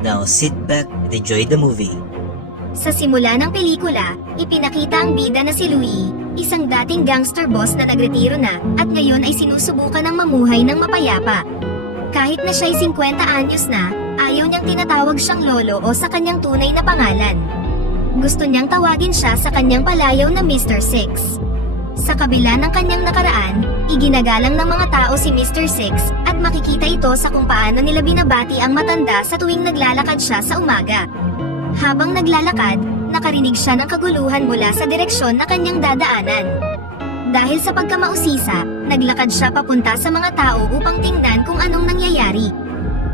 Now sit back and enjoy the movie. Sa simula ng pelikula, ipinakita ang bida na si Louie, isang dating gangster boss na nagretiro na, at ngayon ay sinusubukan ng mamuhay ng mapayapa. Kahit na siya'y 50 anyos na, ayaw niyang tinatawag siyang lolo o sa kanyang tunay na pangalan. Gusto niyang tawagin siya sa kanyang palayaw na Mr. Six. Sa kabila ng kanyang nakaraan, iginagalang ng mga tao si Mr. Six, at makikita ito sa kung paano nila binabati ang matanda sa tuwing naglalakad siya sa umaga. Habang naglalakad, nakarinig siya ng kaguluhan mula sa direksyon na kanyang dadaanan. Dahil sa pagkamausisa, naglakad siya papunta sa mga tao upang tingnan kung anong nangyayari.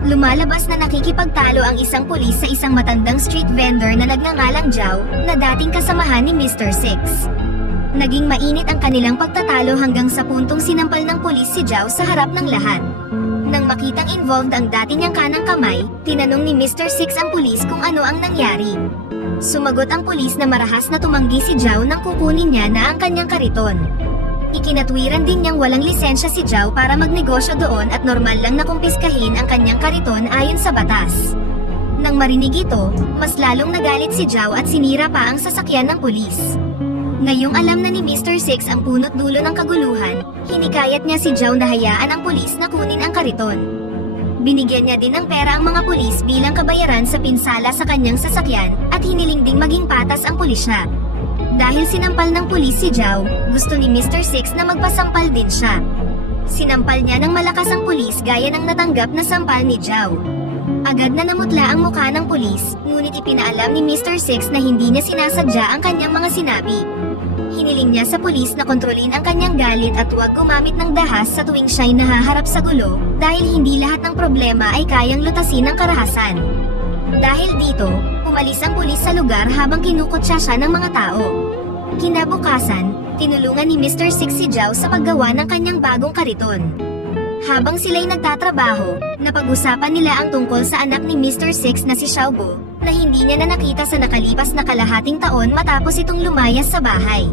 Lumalabas na nakikipagtalo ang isang pulis sa isang matandang street vendor na nagngangalang Jow, na dating kasamahan ni Mr. Six. Naging mainit ang kanilang pagtatalo hanggang sa puntong sinampal ng pulis si Jow sa harap ng lahat. Nang makitang involved ang dati niyang kanang kamay, tinanong ni Mr. Six ang pulis kung ano ang nangyari. Sumagot ang pulis na marahas na tumanggi si Jow nang kukunin niya na ang kanyang kariton. Ikinatwiran din niyang walang lisensya si Jow para magnegosyo doon at normal lang na kumpiskahin ang kanyang kariton ayon sa batas. Nang marinig ito, mas lalong nagalit si Jow at sinira pa ang sasakyan ng pulis. Ngayong alam na ni Mr. Six ang punot dulo ng kaguluhan, hinikayat niya si Jow na hayaan ang pulis na kunin ang kariton. Binigyan niya din ng pera ang mga pulis bilang kabayaran sa pinsala sa kanyang sasakyan, at hiniling ding maging patas ang pulisya. Dahil sinampal ng pulis si Jow, gusto ni Mr. Six na magpasampal din siya. Sinampal niya ng malakas ang pulis gaya ng natanggap na sampal ni Jow. Agad na namutla ang mukha ng pulis, ngunit ipinaalam ni Mr. Six na hindi niya sinasadya ang kanyang mga sinabi. Hiniling niya sa pulis na kontrolin ang kanyang galit at huwag gumamit ng dahas sa tuwing siya'y nahaharap sa gulo, dahil hindi lahat ng problema ay kayang lutasin ng karahasan. Dahil dito, umalis ang pulis sa lugar habang kinukutsa siya ng mga tao. Kinabukasan, tinulungan ni Mr. Six si Jow sa paggawa ng kanyang bagong kariton. Habang sila'y nagtatrabaho, napag-usapan nila ang tungkol sa anak ni Mr. Six na si Xiaobo, na hindi niya na nakita sa nakalipas na kalahating taon matapos itong lumayas sa bahay.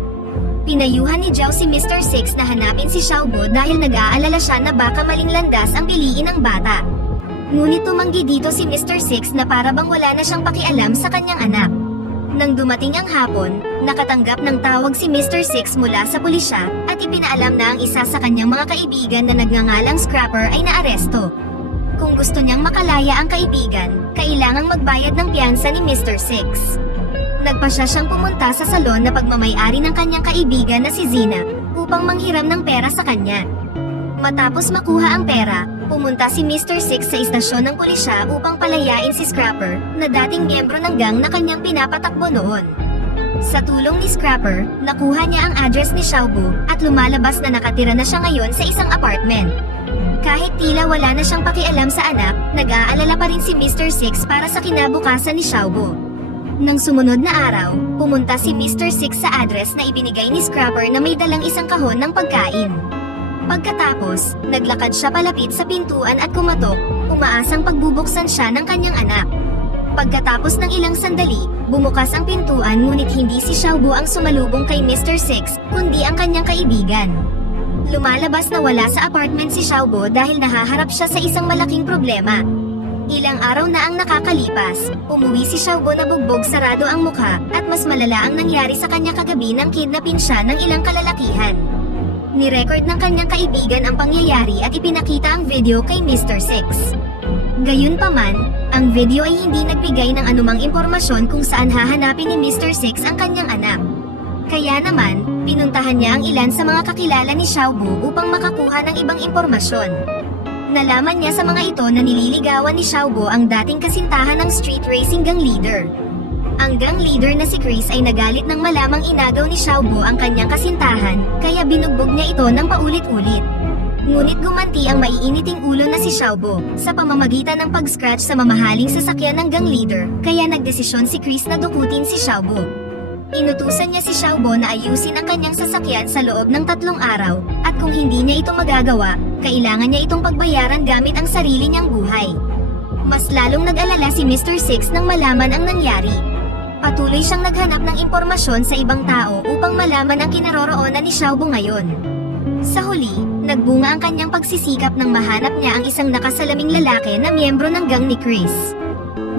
Pinayuhan ni Jow si Mr. Six na hanapin si Xiaobo dahil nag-aalala siya na baka maling landas ang piliin ng bata. Ngunit tumanggi dito si Mr. Six na para bang wala na siyang pakialam sa kanyang anak. Nang dumating ang hapon, nakatanggap ng tawag si Mr. Six mula sa pulisya, at ipinaalam na ang isa sa kanyang mga kaibigan na nagngangalang Scrapper ay naaresto. Kung gusto niyang makalaya ang kaibigan, kailangang magbayad ng piyansa ni Mr. Six. Nagpasya siyang pumunta sa salon na pagmamay-ari ng kanyang kaibigan na si Zina, upang manghiram ng pera sa kanya. Matapos makuha ang pera, pumunta si Mr. Six sa istasyon ng pulisya upang palayain si Scrapper, na dating miyembro ng gang na kanyang pinapatakbo noon. Sa tulong ni Scrapper, nakuha niya ang address ni Xiaobo, at lumalabas na nakatira na siya ngayon sa isang apartment. Kahit tila wala na siyang pakialam sa anak, nag-aalala pa rin si Mr. Six para sa kinabukasan ni Xiaobo. Nang sumunod na araw, pumunta si Mr. Six sa address na ibinigay ni Scrapper na may dalang isang kahon ng pagkain. Pagkatapos, naglakad siya palapit sa pintuan at kumatok, umaasang pagbubuksan siya ng kanyang anak. Pagkatapos ng ilang sandali, bumukas ang pintuan ngunit hindi si Xiaobo ang sumalubong kay Mr. Six, kundi ang kanyang kaibigan. Lumalabas na wala sa apartment si Xiaobo dahil nahaharap siya sa isang malaking problema. Ilang araw na ang nakakalipas, umuwi si Xiaobo na bugbog sarado ang mukha, at mas malala ang nangyari sa kanya kagabi nang kidnapin siya ng ilang kalalakihan. Nirecord ng kanyang kaibigan ang pangyayari at ipinakita ang video kay Mr. Six. Gayunpaman, ang video ay hindi nagbigay ng anumang impormasyon kung saan hahanapin ni Mr. Six ang kanyang anak. Kaya naman, pinuntahan niya ang ilan sa mga kakilala ni Xiaobo upang makakuha ng ibang impormasyon. Nalaman niya sa mga ito na nililigawan ni Xiaobo ang dating kasintahan ng street racing gang leader. Ang gang leader na si Chris ay nagalit nang malamang inagaw ni Xiaobo ang kanyang kasintahan, kaya binugbog niya ito ng paulit-ulit. Ngunit gumanti ang maiiniting ulo na si Xiaobo, sa pamamagitan ng pag-scratch sa mamahaling sasakyan ng gang leader, kaya nagdesisyon si Chris na dukutin si Xiaobo. Inutusan niya si Xiaobo na ayusin ang kanyang sasakyan sa loob ng 3 araw, at kung hindi niya ito magagawa, kailangan niya itong pagbayaran gamit ang sarili niyang buhay. Mas lalong nag-alala si Mr. Six nang malaman ang nangyari. Patuloy siyang naghanap ng impormasyon sa ibang tao upang malaman ang kinaroroonan ni Xiaobo ngayon. Sa huli, nagbunga ang kanyang pagsisikap nang mahanap niya ang isang nakasalaming lalaki na miyembro ng gang ni Chris.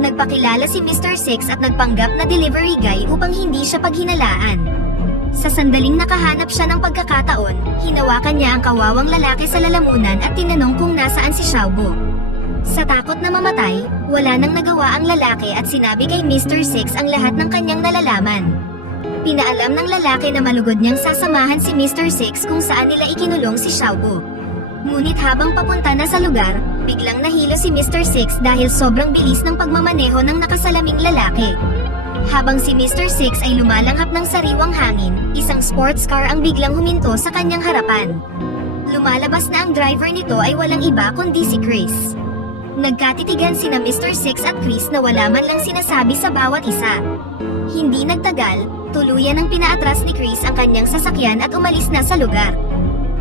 Nagpakilala si Mr. Six at nagpanggap na delivery guy upang hindi siya paghinalaan. Sa sandaling nakahanap siya ng pagkakataon, hinawakan niya ang kawawang lalaki sa lalamunan at tinanong kung nasaan si Xiaobo. Sa takot na mamatay, wala nang nagawa ang lalaki at sinabi kay Mr. Six ang lahat ng kanyang nalalaman. Pinaalam ng lalaki na malugod niyang sasamahan si Mr. Six kung saan nila ikinulong si Xiaobo. Ngunit habang papunta na sa lugar, biglang nahilo si Mr. Six dahil sobrang bilis ng pagmamaneho ng nakasalaming lalaki. Habang si Mr. Six ay lumalanghap ng sariwang hangin, isang sports car ang biglang huminto sa kanyang harapan. Lumalabas na ang driver nito ay walang iba kundi si Chris. Nagkatitigan sina Mr. Six at Chris na wala man lang sinasabi sa bawat isa. Hindi nagtagal, tuluyan ang pinaatras ni Chris ang kanyang sasakyan at umalis na sa lugar.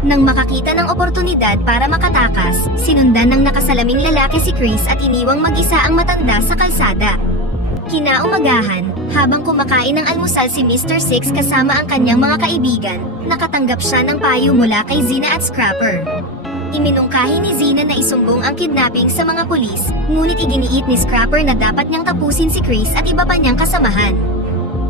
Nang makakita ng oportunidad para makatakas, sinundan ng nakasalaming lalaki si Chris at iniwang mag-isa ang matanda sa kalsada. Kinaumagahan, habang kumakain ng almusal si Mr. Six kasama ang kanyang mga kaibigan, nakatanggap siya ng payo mula kay Zina at Scrapper. Iminungkahi ni Zina na isumbong ang kidnapping sa mga pulis, ngunit iginiit ni Scrapper na dapat niyang tapusin si Chris at iba pa niyang kasamahan.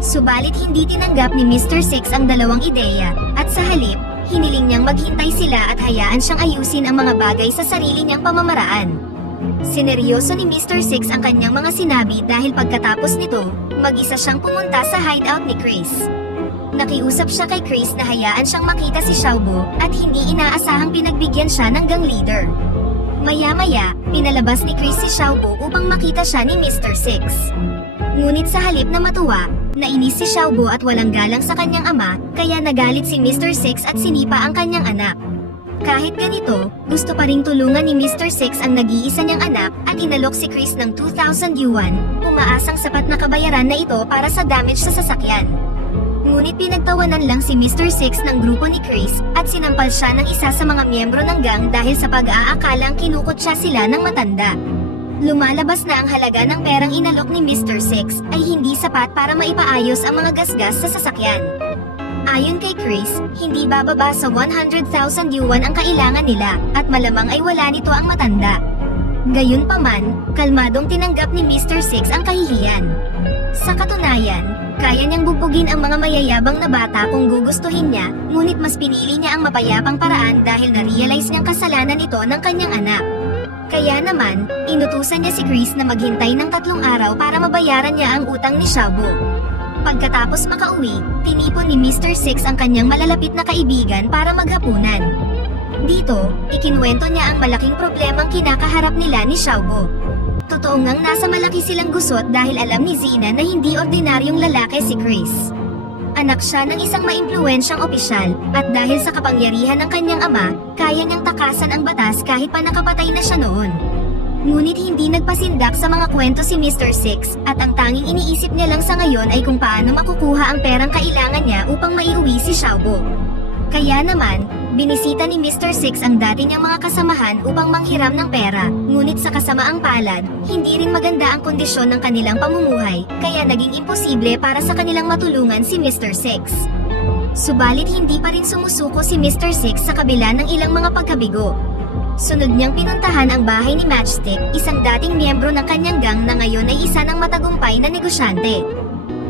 Subalit hindi tinanggap ni Mr. Six ang dalawang ideya, at sa halip, hiniling niyang maghintay sila at hayaan siyang ayusin ang mga bagay sa sarili niyang pamamaraan. Sineryoso ni Mr. Six ang kanyang mga sinabi dahil pagkatapos nito, mag-isa siyang pumunta sa hideout ni Chris. Nakiusap siya kay Chris na hayaan siyang makita si Xiaobo at hindi inaasahang pinagbigyan siya ng gang leader. Maya-maya, pinalabas ni Chris si Xiaobo upang makita siya ni Mr. Six. Ngunit sa halip na matuwa, nainis si Xiaobo at walang galang sa kanyang ama, kaya nagalit si Mr. Six at sinipa ang kanyang anak. Kahit ganito, gusto pa ring tulungan ni Mr. Six ang nag-iisa niyang anak at inalok si Chris ng 2,000 yuan, umaasang sapat na kabayaran na ito para sa damage sa sasakyan. Ngunit pinagtawanan lang si Mr. Six ng grupo ni Chris at sinampal siya ng isa sa mga miyembro ng gang dahil sa pag-aakalang kinukutsa sila ng matanda. Lumalabas na ang halaga ng perang inalok ni Mr. Six ay hindi sapat para maipaayos ang mga gasgas sa sasakyan. Ayon kay Chris, hindi bababa sa 100,000 yuan ang kailangan nila at malamang ay wala nito ang matanda. Gayunpaman, kalmadong tinanggap ni Mr. Six ang kahihiyan. Sa katunayan, kaya niyang bubugin ang mga mayayabang na bata kung gugustuhin niya, ngunit mas pinili niya ang mapayapang paraan dahil na-realize niyang kasalanan ito ng kanyang anak. Kaya naman, inutusan niya si Chris na maghintay ng 3 araw para mabayaran niya ang utang ni Xiaobo. Pagkatapos makauwi, tinipon ni Mr. Six ang kanyang malalapit na kaibigan para maghapunan. Dito, ikinuwento niya ang malaking problemang kinakaharap nila ni Xiaobo. Totoo ngang nasa malaki silang gusot dahil alam ni Zina na hindi ordinaryong lalaki si Chris. Anak siya ng isang maimpluwensyang opisyal, at dahil sa kapangyarihan ng kanyang ama, kaya niyang takasan ang batas kahit pa nakapatay na siya noon. Ngunit hindi nagpasindak sa mga kwento si Mr. Six, at ang tanging iniisip niya lang sa ngayon ay kung paano makukuha ang perang kailangan niya upang maiuwi si Xiaobo. Kaya naman, binisita ni Mr. Six ang dati niyang mga kasamahan upang manghiram ng pera, ngunit sa kasamaang palad, hindi rin maganda ang kondisyon ng kanilang pamumuhay, kaya naging imposible para sa kanilang matulungan si Mr. Six. Subalit hindi pa rin sumusuko si Mr. Six sa kabila ng ilang mga pagkabigo. Sunod niyang pinuntahan ang bahay ni Matchstick, isang dating miyembro ng kanyang gang na ngayon ay isa ng matagumpay na negosyante.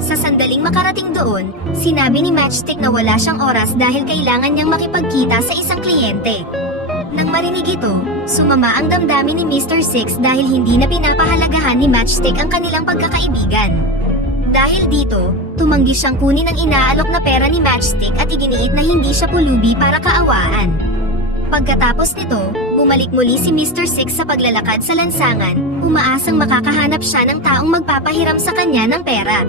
Sa sandaling makarating doon, sinabi ni Matchstick na wala siyang oras dahil kailangan niyang makipagkita sa isang kliyente. Nang marinig ito, sumama ang damdamin ni Mr. Six dahil hindi na pinapahalagahan ni Matchstick ang kanilang pagkakaibigan. Dahil dito, tumanggi siyang kunin ang inaalok na pera ni Matchstick at iginiit na hindi siya pulubi para kaawaan. Pagkatapos nito, bumalik muli si Mr. Six sa paglalakad sa lansangan, umaasang makakahanap siya ng taong magpapahiram sa kanya ng pera.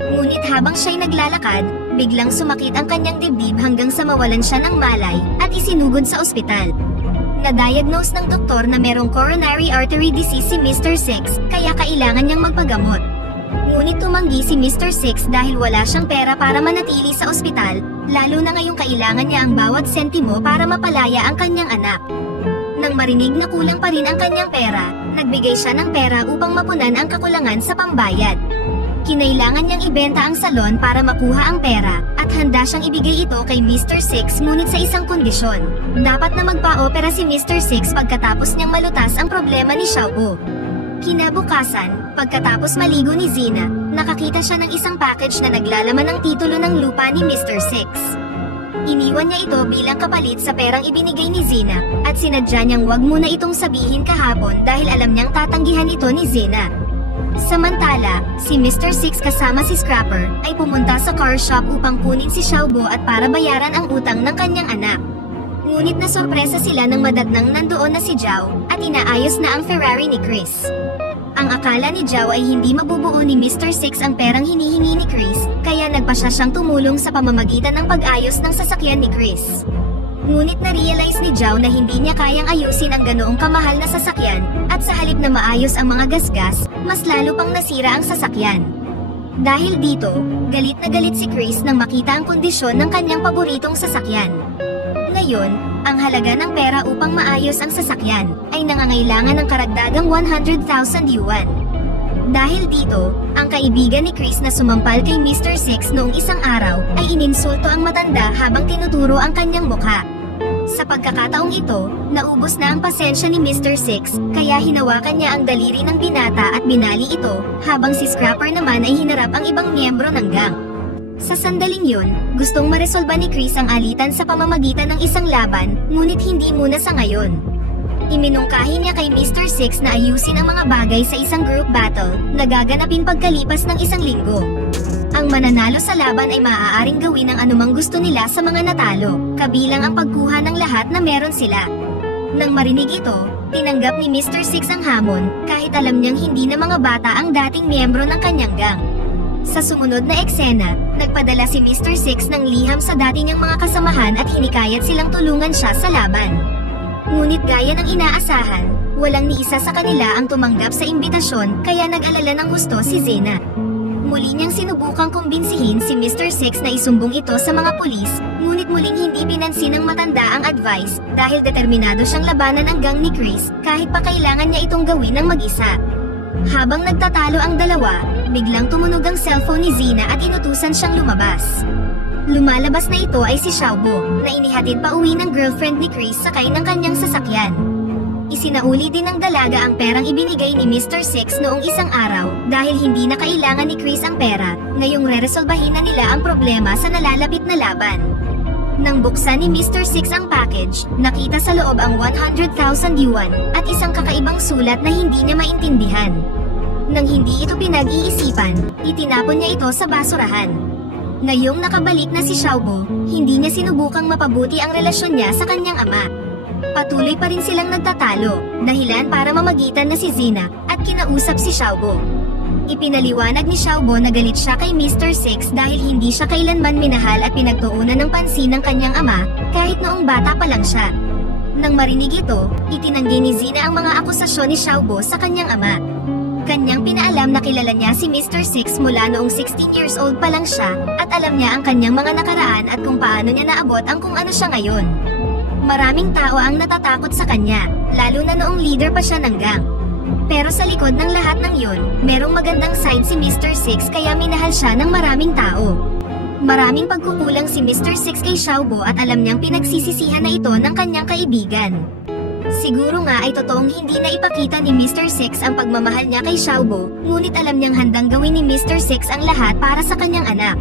Ngunit habang siya'y naglalakad, biglang sumakit ang kanyang dibdib hanggang sa mawalan siya ng malay at isinugod sa ospital. Na-diagnose ng doktor na merong coronary artery disease si Mr. Six, kaya kailangan niyang magpagamot. Ngunit tumanggi si Mr. Six dahil wala siyang pera para manatili sa ospital, lalo na ngayong kailangan niya ang bawat sentimo para mapalaya ang kanyang anak. Nang marinig na kulang pa rin ang kanyang pera, nagbigay siya ng pera upang mapunan ang kakulangan sa pambayad. Kinailangan niyang ibenta ang salon para makuha ang pera, at handa siyang ibigay ito kay Mr. Six ngunit sa isang kondisyon. Dapat na magpa-opera si Mr. Six pagkatapos niyang malutas ang problema ni Xiaobo. Kinabukasan, Pagkatapos maligo ni Zina, nakakita siya ng isang package na naglalaman ng titulo ng lupa ni Mr. Six. Iniwan niya ito bilang kapalit sa perang ibinigay ni Zina, at sinadya niyang wag muna itong sabihin kahapon dahil alam niyang tatanggihan ito ni Zina. Samantala, si Mr. Six kasama si Scrapper ay pumunta sa car shop upang kunin si Xiaobo at para bayaran ang utang ng kanyang anak. Ngunit nasorpresa sila nang madagnang nandoon na si Zhao at inaayos na ang Ferrari ni Chris. Ang akala ni Zhao ay hindi mabubuo ni Mr. Six ang perang hinihingi ni Chris, kaya nagpa siya siyang tumulong sa pamamagitan ng pag-ayos ng sasakyan ni Chris. Ngunit na-realize ni Zhao na hindi niya kayang ayusin ang ganoong kamahal na sasakyan, at sa halip na maayos ang mga gasgas, mas lalo pang nasira ang sasakyan. Dahil dito, galit na galit si Chris nang makita ang kondisyon ng kanyang paboritong sasakyan. Ngayon, ang halaga ng pera upang maayos ang sasakyan ay nangangailangan ng karagdagang 100,000 yuan. Dahil dito, ang kaibigan ni Chris na sumampal kay Mr. Six noong isang araw ay ininsulto ang matanda habang tinuturo ang kanyang mukha. Sa pagkakataong ito, naubos na ang pasensya ni Mr. Six, kaya hinawakan niya ang daliri ng binata at binali ito, habang si Scrapper naman ay hinarap ang ibang miyembro ng gang. Sa sandaling yun, gustong maresolba ni Chris ang alitan sa pamamagitan ng isang laban, ngunit hindi muna sa ngayon. Iminungkahi niya kay Mr. Six na ayusin ang mga bagay sa isang group battle na gaganapin pagkalipas ng isang linggo. Ang mananalo sa laban ay maaaring gawin ang anumang gusto nila sa mga natalo, kabilang ang pagkuha ng lahat na meron sila. Nang marinig ito, tinanggap ni Mr. Six ang hamon, kahit alam niyang hindi na mga bata ang dating miyembro ng kanyang gang. Sa sumunod na eksena, nagpadala si Mr. Six ng liham sa dati niyang mga kasamahan at hinikayat silang tulungan siya sa laban. Ngunit gaya ng inaasahan, walang ni isa sa kanila ang tumanggap sa imbitasyon, kaya nag-alala ng husto si Zena. Muli niyang sinubukang kumbinsihin si Mr. Six na isumbong ito sa mga pulis, ngunit muling hindi pinansin ng matanda ang advice, dahil determinado siyang labanan ang gang ni Chris, kahit pa kailangan niya itong gawin ng mag-isa. Habang nagtatalo ang dalawa, biglang tumunog ang cellphone ni Zena at inutusan siyang lumabas. Lumalabas na ito ay si Xiaobo, na inihatid pa uwi ng girlfriend ni Chris sakay ng kanyang sasakyan. Isinauli din ng dalaga ang perang ibinigay ni Mr. Six noong isang araw, dahil hindi na kailangan ni Chris ang pera, ngayong reresolbahin na nila ang problema sa nalalapit na laban. Nang buksan ni Mr. Six ang package, nakita sa loob ang 100,000 yuan, at isang kakaibang sulat na hindi niya maintindihan. Nang hindi ito pinag-iisipan, itinapon niya ito sa basurahan. Ngayong nakabalik na si Xiaobo, hindi niya sinubukang mapabuti ang relasyon niya sa kanyang ama. Patuloy pa rin silang nagtatalo, dahilan para mamagitan na si Zena, at kinausap si Xiaobo. Ipinaliwanag ni Xiaobo na galit siya kay Mr. Six dahil hindi siya kailanman minahal at pinagtuunan ng pansin ng kanyang ama, kahit noong bata pa lang siya. Nang marinig ito, itinanggi ni Zena ang mga akusasyon ni Xiaobo sa kanyang ama. Kanyang pinaalam na kilala niya si Mr. Six mula noong 16 years old pa lang siya, at alam niya ang kanyang mga nakaraan at kung paano niya naabot ang kung ano siya ngayon. Maraming tao ang natatakot sa kanya, lalo na noong leader pa siya ng gang. Pero sa likod ng lahat ng yun, merong magandang side si Mr. Six kaya minahal siya ng maraming tao. Maraming pagkukulang si Mr. Six kay Xiaobo at alam niyang pinagsisisihan na ito ng kanyang kaibigan. Siguro nga ay totoong hindi na ipakita ni Mr. Six ang pagmamahal niya kay Xiaobo, ngunit alam niyang handang gawin ni Mr. Six ang lahat para sa kanyang anak.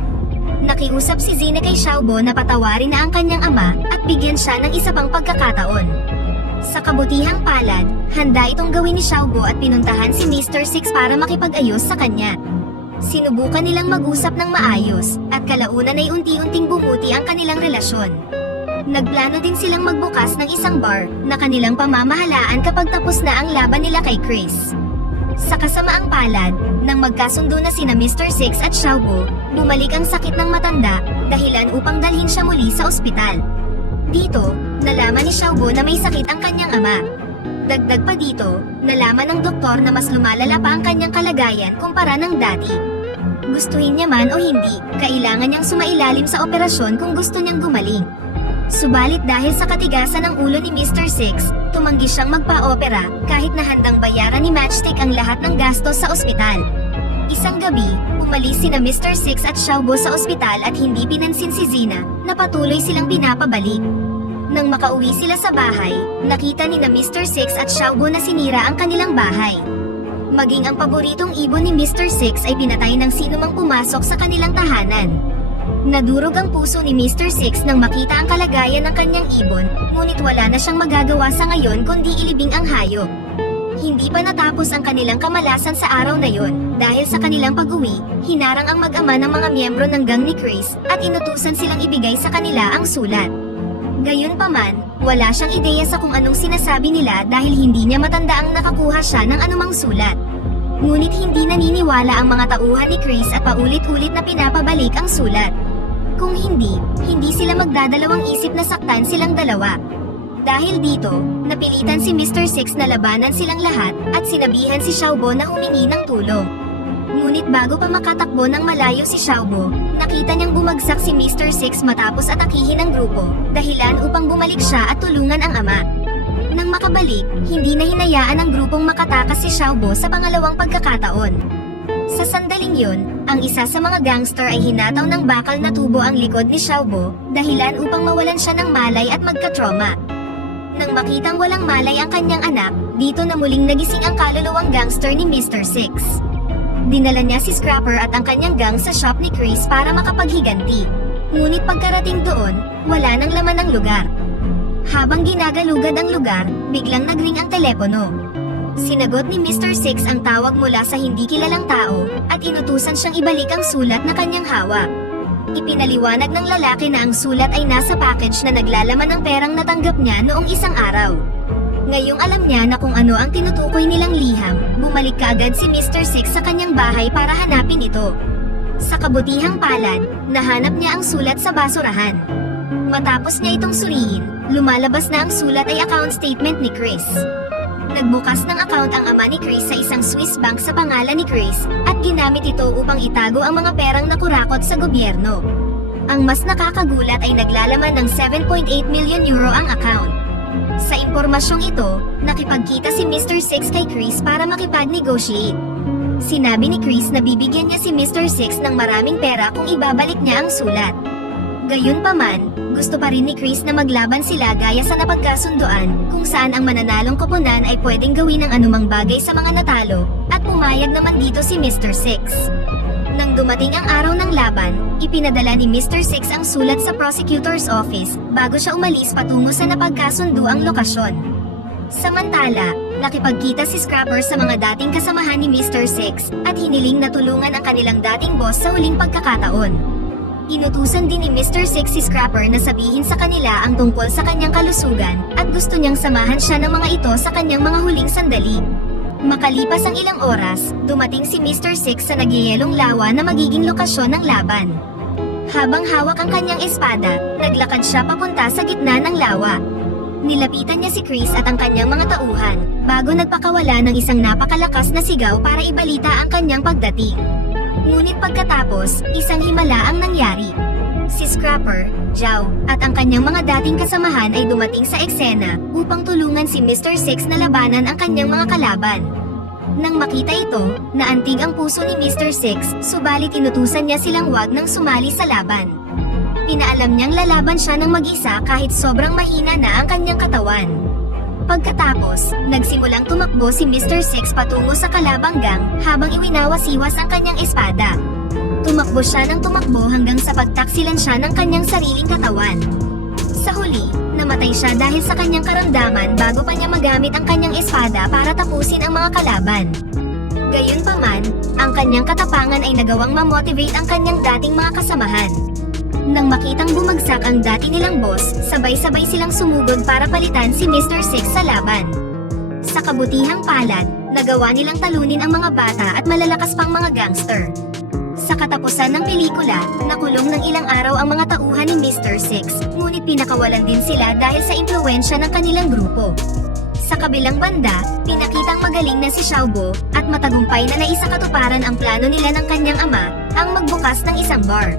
Nakiusap si Zena kay Xiaobo na patawarin na ang kanyang ama at bigyan siya ng isa pang pagkakataon. Sa kabutihang palad, handa itong gawin ni Xiaobo at pinuntahan si Mr. Six para makipag-ayos sa kanya. Sinubukan nilang mag-usap ng maayos, at kalaunan ay unti-unting bumuti ang kanilang relasyon. Nagplano din silang magbukas ng isang bar na kanilang pamamahalaan kapag tapos na ang laban nila kay Chris. Sa kasamaang palad, nang magkasundo na sina Mr. Six at Xiaobo, bumalik ang sakit ng matanda, dahilan upang dalhin siya muli sa ospital. Dito, nalaman ni Xiaobo na may sakit ang kanyang ama. Dagdag pa dito, nalaman ng doktor na mas lumalala pa ang kanyang kalagayan kumpara ng dati. Gustuhin niya man o hindi, kailangan niyang sumailalim sa operasyon kung gusto niyang gumaling. Subalit dahil sa katigasan ng ulo ni Mr. Six, tumanggi siyang magpa-opera, kahit na handang bayaran ni Matchstick ang lahat ng gastos sa ospital. Isang gabi, umalis sina Mr. Six at Xiaobo sa ospital at hindi pinansin si Zena, na patuloy silang pinapabalik. Nang makauwi sila sa bahay, nakita ni na Mr. Six at Xiaobo na sinira ang kanilang bahay. Maging ang paboritong ibon ni Mr. Six ay pinatay ng sinumang pumasok sa kanilang tahanan. Nadurog ang puso ni Mr. Six nang makita ang kalagayan ng kanyang ibon, ngunit wala na siyang magagawa sa ngayon kundi ilibing ang hayop. Hindi pa natapos ang kanilang kamalasan sa araw na yon, dahil sa kanilang pag-uwi, hinarang ang mag-ama ng mga miyembro ng gang ni Chris, at inutusan silang ibigay sa kanila ang sulat. Gayunpaman, wala siyang ideya sa kung anong sinasabi nila dahil hindi niya matandaang nakakuha siya ng anumang sulat. Ngunit hindi naniniwala ang mga tauhan ni Chris at paulit-ulit na pinapabalik ang sulat. Kung hindi sila magdadalawang isip na saktan silang dalawa. Dahil dito, napilitan si Mr. Six na labanan silang lahat at sinabihan si Xiaobo na humingi ng tulong. Ngunit bago pa makatakbo ng malayo si Xiaobo, nakita niyang bumagsak si Mr. Six matapos atakihin ng grupo, dahilan upang bumalik siya at tulungan ang ama. Nang makabalik, hindi na hinayaan ng grupong makatakas si Xiaobo sa pangalawang pagkakataon. Sa sandaling yun, ang isa sa mga gangster ay hinataw ng bakal na tubo ang likod ni Xiaobo, dahilan upang mawalan siya ng malay at magka-trauma. Nang makitang walang malay ang kanyang anak, dito na muling nagising ang kaluluwang gangster ni Mr. Six. Dinala niya si Scrapper at ang kanyang gang sa shop ni Chris para makapaghiganti. Ngunit pagkarating doon, wala nang laman ang lugar. Habang ginagalugad ang lugar, biglang nagring ang telepono. Sinagot ni Mr. Six ang tawag mula sa hindi kilalang tao, at inutusan siyang ibalik ang sulat na kanyang hawak. Ipinaliwanag ng lalaki na ang sulat ay nasa package na naglalaman ng perang natanggap niya noong isang araw. Ngayong alam niya na kung ano ang tinutukoy nilang liham, bumalik kaagad si Mr. Six sa kanyang bahay para hanapin ito. Sa kabutihang palad, nahanap niya ang sulat sa basurahan. Matapos niya itong suriin, lumalabas na ang sulat ay account statement ni Chris. Nagbukas ng account ang ama ni Chris sa isang Swiss bank sa pangalan ni Chris, at ginamit ito upang itago ang mga perang nakurakot sa gobyerno. Ang mas nakakagulat ay naglalaman ng 7.8 million euro ang account. Sa impormasyong ito, nakipagkita si Mr. Six kay Chris para makipag-negotiate. Sinabi ni Chris na bibigyan niya si Mr. Six ng maraming pera kung ibabalik niya ang sulat. Gayunpaman, gusto pa rin ni Chris na maglaban sila gaya sa napagkasunduan, kung saan ang mananalong koponan ay pwedeng gawin ng anumang bagay sa mga natalo, at pumayag naman dito si Mr. Six. Nang dumating ang araw ng laban, ipinadala ni Mr. Six ang sulat sa prosecutor's office, bago siya umalis patungo sa napagkasunduang lokasyon. Samantala, nakipagkita si Scrapper sa mga dating kasamahan ni Mr. Six, at hiniling na tulungan ang kanilang dating boss sa huling pagkakataon. Inutusan din ni Mr. Six si Scrapper na sabihin sa kanila ang tungkol sa kanyang kalusugan, at gusto niyang samahan siya ng mga ito sa kanyang mga huling sandali. Makalipas ang ilang oras, dumating si Mr. Six sa nagyayelong lawa na magiging lokasyon ng laban. Habang hawak ang kanyang espada, naglakad siya papunta sa gitna ng lawa. Nilapitan niya si Chris at ang kanyang mga tauhan, bago nagpakawala ng isang napakalakas na sigaw para ibalita ang kanyang pagdating. Ngunit pagkatapos, isang himala ang nangyari. Si Scrapper, Zhao, at ang kanyang mga dating kasamahan ay dumating sa eksena upang tulungan si Mr. Six na labanan ang kanyang mga kalaban. Nang makita ito, naantig ang puso ni Mr. Six, subalit inutusan niya silang wag nang sumali sa laban. Pinaalam niyang lalaban siya ng mag-isa kahit sobrang mahina na ang kanyang katawan. Pagkatapos, nagsimulang tumakbo si Mr. Six patungo sa kalabang gang habang iwinawas-iwas ang kanyang espada. Tumakbo siya ng tumakbo hanggang sa pagtaksilan siya ng kanyang sariling katawan. Sa huli, namatay siya dahil sa kanyang karamdaman bago pa niya magamit ang kanyang espada para tapusin ang mga kalaban. Gayunpaman, ang kanyang katapangan ay nagawang ma-motivate ang kanyang dating mga kasamahan. Nang makitang bumagsak ang dati nilang boss, sabay-sabay silang sumugod para palitan si Mr. Six sa laban. Sa kabutihang palad, nagawa nilang talunin ang mga bata at malalakas pang mga gangster. Sa katapusan ng pelikula, nakulong ng ilang araw ang mga tauhan ni Mr. Six, ngunit pinakawalan din sila dahil sa impluwensya ng kanilang grupo. Sa kabilang banda, pinakitang magaling na si Xiaobo, at matagumpay na naisakatuparan ang plano nila ng kanyang ama, ang magbukas ng isang bar.